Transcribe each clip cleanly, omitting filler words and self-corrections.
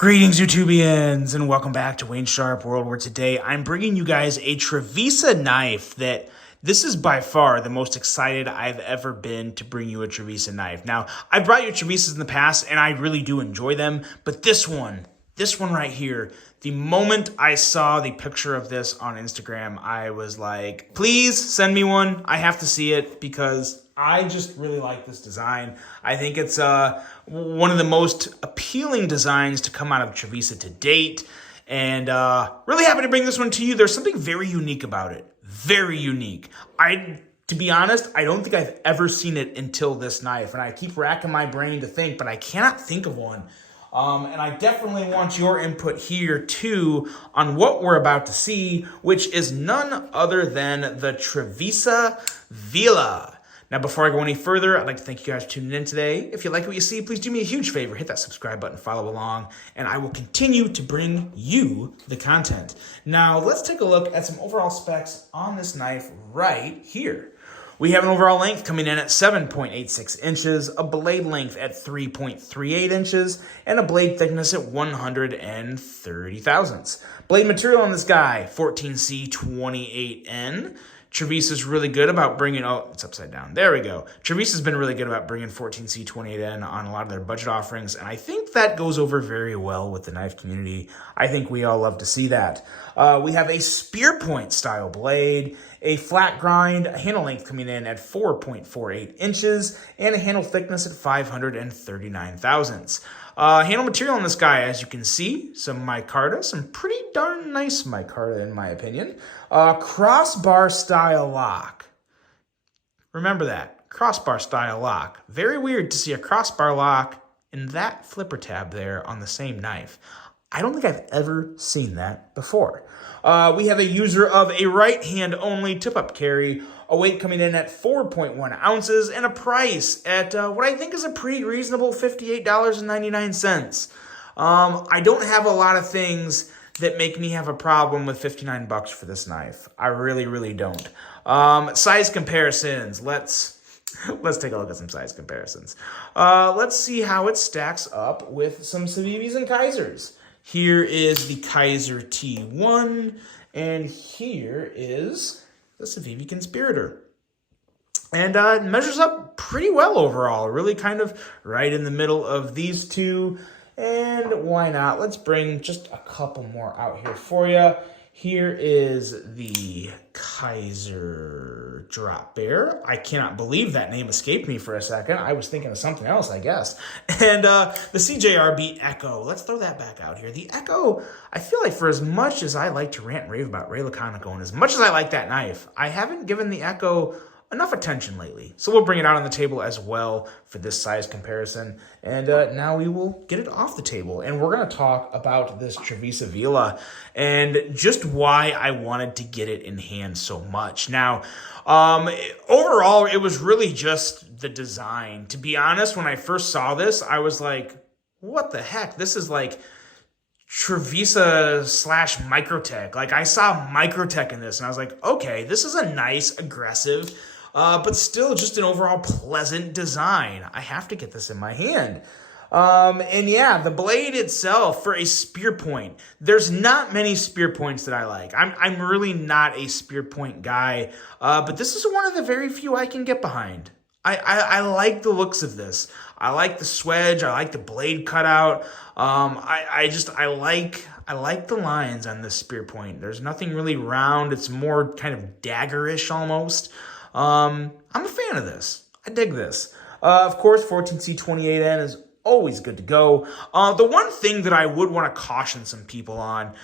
Greetings, YouTubians, and welcome back to Wayne Sharp World, where today I'm bringing you guys a Trevisa knife that this is by far the most excited I've ever been to bring you a Trevisa knife. Now, I've brought you Trevisas in the past, and I really do enjoy them, but this one right here, the moment I saw the picture of this on Instagram, I was like, please send me one. I have to see it because I just really like this design. I think it's one of the most appealing designs to come out of Trevisa to date. And really happy to bring this one to you. There's something very unique about it. Very unique. To be honest, I don't think I've ever seen it until this knife. And I keep racking my brain to think, but I cannot think of one. And I definitely want your input here too on what we're about to see, which is none other than the Trevisa Vila. Now, before I go any further, I'd like to thank you guys for tuning in today. If you like what you see, please do me a huge favor. Hit that subscribe button, follow along, and I will continue to bring you the content. Now, let's take a look at some overall specs on this knife right here. We have an overall length coming in at 7.86 inches, a blade length at 3.38 inches, and a blade thickness at 130 thousandths. Blade material on this guy, 14C28N. Trevisa's really good about bringing, oh, it's upside down. There we go. Trevisa's been really good about bringing 14C28N on a lot of their budget offerings, and I think that goes over very well with the knife community. I think we all love to see that. We have a spear point style blade, a flat grind, a handle length coming in at 4.48 inches, and a handle thickness at 539 thousandths. Handle material on this guy, as you can see, some micarta, some pretty darn nice micarta in my opinion. Crossbar style lock. Remember that, crossbar style lock. Very weird to see a crossbar lock in that flipper tab there on the same knife. I don't think I've ever seen that before. We have a user of a right hand only tip-up carry, a weight coming in at 4.1 ounces, and a price at what I think is a pretty reasonable $58.99. I don't have a lot of things that make me have a problem with 59 bucks for this knife. I really, really don't. Size comparisons. Let's take a look at some size comparisons. Let's see how it stacks up with some Civivis and Kaisers. Here is the Kaiser T1, and here is the Civivi Conspirator. And it measures up pretty well overall, really kind of right in the middle of these two. And why not? Let's bring just a couple more out here for you. Here is the Kaiser Drop Bear. I cannot believe that name escaped me for a second. I was thinking of something else, I guess. And the CJRB Echo. Let's throw that back out here. The Echo, I feel like for as much as I like to rant and rave about Ray Laconico, and as much as I like that knife, I haven't given the Echo enough attention lately. So we'll bring it out on the table as well for this size comparison. And now we will get it off the table. And we're going to talk about this Trevisa Vila and just why I wanted to get it in hand so much. Now, overall, it was really just the design. To be honest, when I first saw this, I was like, what the heck? This is like Trevisa / Microtech. Like, I saw Microtech in this, and I was like, okay, this is a nice, aggressive, but still just an overall pleasant design. I have to get this in my hand. And yeah, the blade itself for a spear point, there's not many spear points that I like. I'm really not a spear point guy, but this is one of the very few I can get behind. I like the looks of this. I like the swedge. I like the blade cutout. I like the lines on this spear point. There's nothing really round. It's more kind of daggerish almost. I'm a fan of this. I dig this. Of course, 14C28N is always good to go. The one thing that I would want to caution some people on,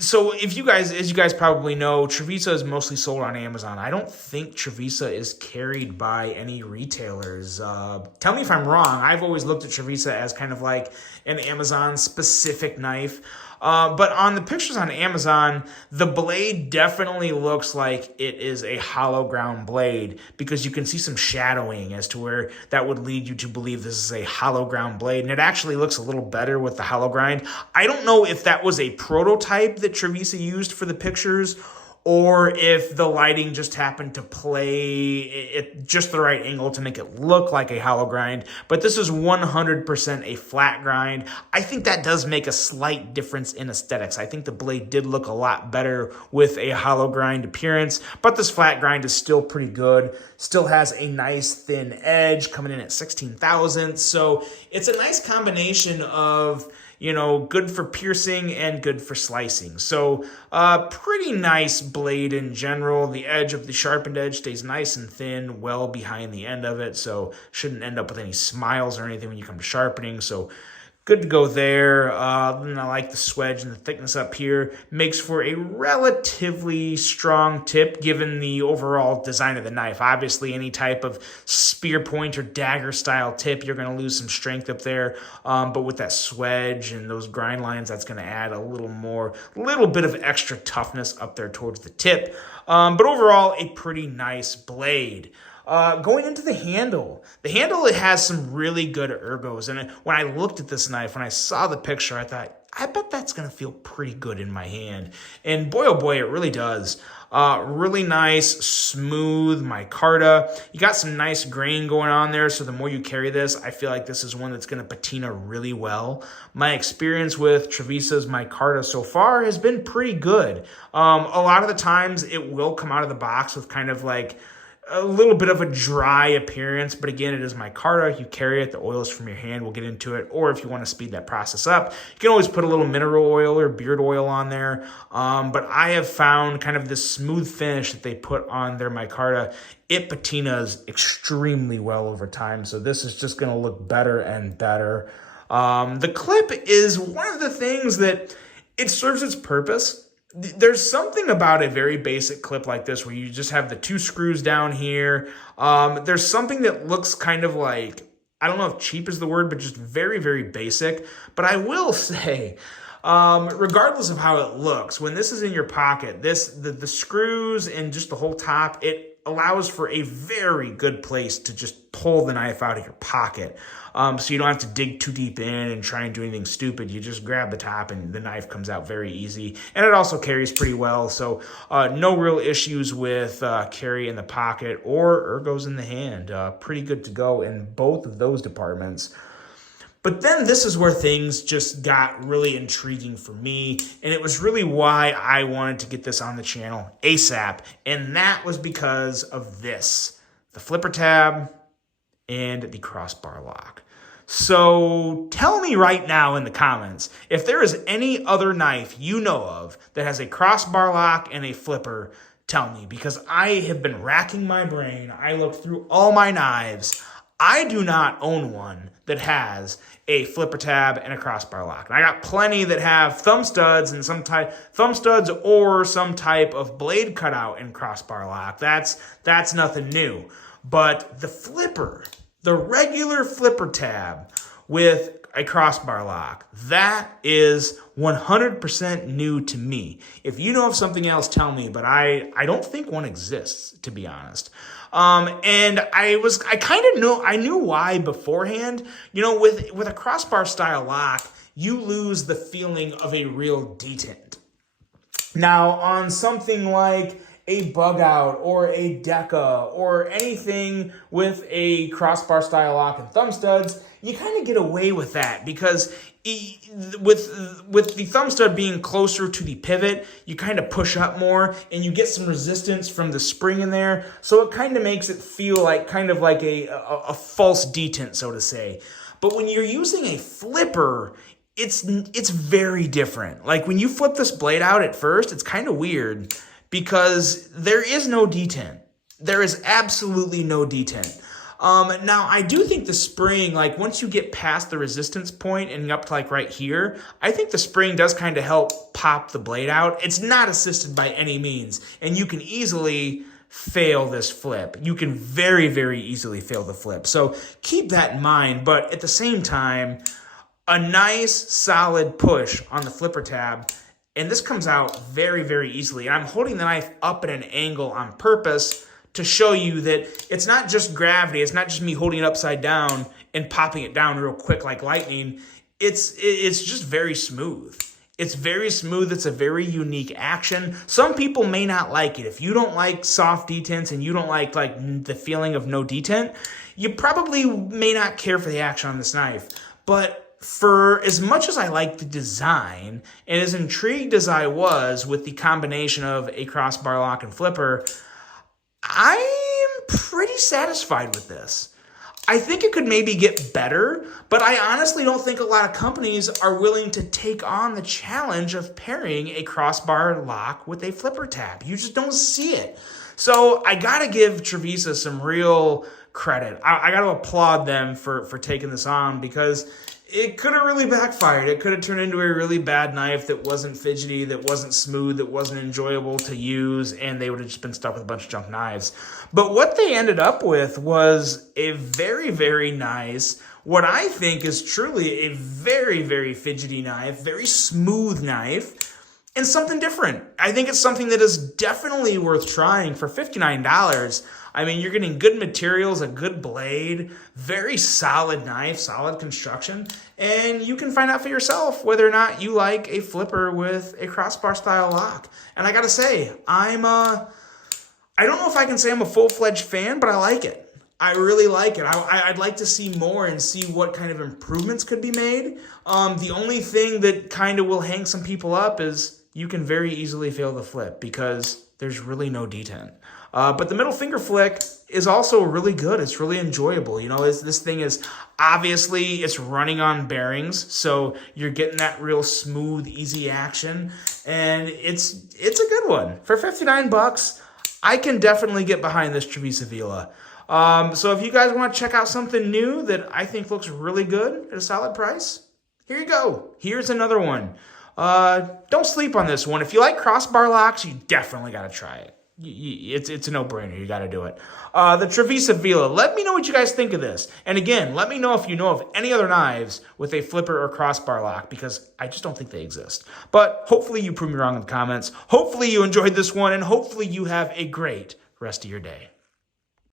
so as you guys probably know, Trevisa is mostly sold on Amazon. I don't think Trevisa is carried by any retailers. Tell me if I'm wrong. I've always looked at Trevisa as kind of like an Amazon-specific knife. But on the pictures on Amazon, the blade definitely looks like it is a hollow ground blade because you can see some shadowing as to where that would lead you to believe this is a hollow ground blade. And it actually looks a little better with the hollow grind. I don't know if that was a prototype that Trevisa used for the pictures or if the lighting just happened to play at just the right angle to make it look like a hollow grind. But this is 100% a flat grind. I think that does make a slight difference in aesthetics. I think the blade did look a lot better with a hollow grind appearance, but this flat grind is still pretty good. Still has a nice thin edge coming in at 16 thousandths. So it's a nice combination of, you know, good for piercing and good for slicing. So pretty nice blade in general. The edge of the sharpened edge stays nice and thin, well behind the end of it. So shouldn't end up with any smiles or anything when you come to sharpening. So good to go there. And I like the swedge and the thickness up here. Makes for a relatively strong tip given the overall design of the knife. Obviously, any type of spear point or dagger style tip, you're going to lose some strength up there. But with that swedge and those grind lines, that's going to add a little bit of extra toughness up there towards the tip. But overall, a pretty nice blade. Going into the handle, it has some really good ergos. And when I looked at this knife, when I saw the picture, I thought, I bet that's going to feel pretty good in my hand. And boy, oh boy, it really does. Really nice, smooth micarta. You got some nice grain going on there, so the more you carry this, I feel like this is one that's going to patina really well. My experience with Trevisa's micarta so far has been pretty good. A lot of the times it will come out of the box with kind of like a little bit of a dry appearance, but again, it is micarta. You carry it, the oils from your hand will get into it, or if you want to speed that process up, you can always put a little mineral oil or beard oil on there. But I have found kind of this smooth finish that they put on their micarta. It patinas extremely well over time, so this is just going to look better and better. The clip is one of the things that it serves its purpose. There's something about a very basic clip like this where you just have the two screws down here. There's something that looks kind of like, I don't know if cheap is the word, but just very, very basic. But I will say, regardless of how it looks, when this is in your pocket, the screws and just the whole top, it allows for a very good place to just pull the knife out of your pocket. So you don't have to dig too deep in and try and do anything stupid. You just grab the top and the knife comes out very easy. And it also carries pretty well. So no real issues with carry in the pocket or ergos in the hand. Pretty good to go in both of those departments. But then this is where things just got really intriguing for me, and it was really why I wanted to get this on the channel ASAP, and that was because of this, the flipper tab and the crossbar lock. So tell me right now in the comments if there is any other knife you know of that has a crossbar lock and a flipper. Tell me, because I have been racking my brain. I looked through all my knives. I do not own one that has a flipper tab and a crossbar lock. And I got plenty that have thumb studs and thumb studs or some type of blade cutout and crossbar lock. That's nothing new. But the flipper, the regular flipper tab with a crossbar lock, that is 100% new to me. If you know of something else, tell me, but I don't think one exists, to be honest. And I knew why beforehand. You know, with a crossbar style lock, you lose the feeling of a real detent. Now, on something like a bug out or a Deca or anything with a crossbar style lock and thumb studs, you kind of get away with that because with the thumb stud being closer to the pivot, you kind of push up more and you get some resistance from the spring in there. So it kind of makes it feel like kind of like a false detent, so to say. But when you're using a flipper, it's very different. Like when you flip this blade out at first, it's kind of weird because there is no detent. There is absolutely no detent. Now, I do think the spring, like once you get past the resistance point and up to like right here, I think the spring does kind of help pop the blade out. It's not assisted by any means, and you can easily fail this flip. You can very, very easily fail the flip. So keep that in mind, but at the same time, a nice solid push on the flipper tab, and this comes out very, very easily. And I'm holding the knife up at an angle on purpose to show you that it's not just gravity. It's not just me holding it upside down and popping it down real quick like lightning. It's just very smooth. It's very smooth. It's a very unique action. Some people may not like it. If you don't like soft detents and you don't like the feeling of no detent, you probably may not care for the action on this knife. But for as much as I like the design and as intrigued as I was with the combination of a crossbar lock and flipper, I am pretty satisfied with this. I think it could maybe get better, but I honestly don't think a lot of companies are willing to take on the challenge of pairing a crossbar lock with a flipper tab. You just don't see it. So I got to give Trevisa some real credit. I got to applaud them for taking this on, because it could have really backfired. It could have turned into a really bad knife that wasn't fidgety, that wasn't smooth, that wasn't enjoyable to use, and they would have just been stuck with a bunch of junk knives. But what they ended up with was a very, very nice, what I think is truly a very, very fidgety knife, very smooth knife, and something different. I think it's something that is definitely worth trying for $59. I mean, you're getting good materials, a good blade, very solid knife, solid construction, and you can find out for yourself whether or not you like a flipper with a crossbar style lock. And I gotta say, I don't know if I can say I'm a full-fledged fan, but I like it. I really like it. I'd like to see more and see what kind of improvements could be made. The only thing that kind of will hang some people up is you can very easily fail the flip because there's really no detent. But the middle finger flick is also really good. It's really enjoyable. You know, this thing is obviously it's running on bearings, so you're getting that real smooth, easy action, and it's a good one for $59. I can definitely get behind this Trevisa Vila. So if you guys want to check out something new that I think looks really good at a solid price, here you go. Here's another one. Don't sleep on this one. If you like crossbar locks, you definitely got to try it. It's a no-brainer. You got to do it. The Trevisa Vila. Let me know what you guys think of this. And again, let me know if you know of any other knives with a flipper or crossbar lock, because I just don't think they exist. But hopefully you prove me wrong in the comments. Hopefully you enjoyed this one, and hopefully you have a great rest of your day.